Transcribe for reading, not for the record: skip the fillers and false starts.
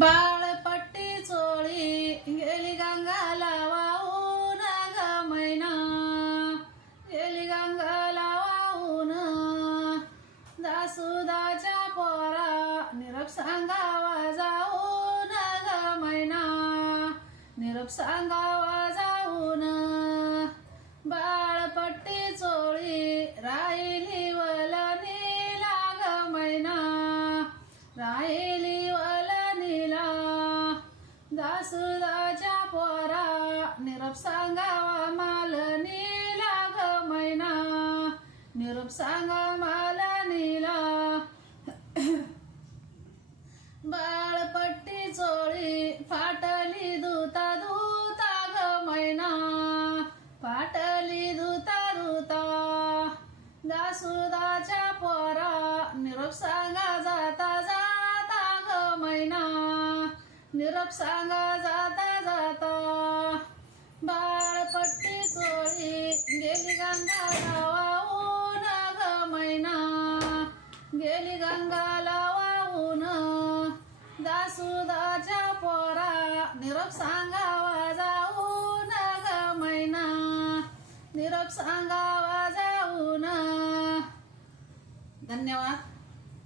बाळपट्टी चोळी गेली गंगाला वाहून ग मैना, गेली गंगाला वाहून. जासुदाच्या पोरा निरोप सांगावा जाऊन ग मैना, निरोप सांगावा जाऊन. बाळपट्टी चोळी राहिली वलनीला ग मैना, राहिली जासुदाच्या पोरा निरोप सांगावा मालनीला ग मैना, निरोप सांगा मालनीला. बाळपट्टी चोळी फाटली धुता धुता ग मैना, फाटली धुता धुता. जासुदाच्या पोरा निरोप सांगा जाता जाता ग मैना, निरोप सांगा जाता जाता. बाळपट्टी चोळी गेली गंगाला वाहून ग मैना, गेली गंगाला वाहून. जासुदाच्या पोरा निरोप सांगावा जाऊन ग मैना, निरोप सांगावा जाऊन. धन्यवाद.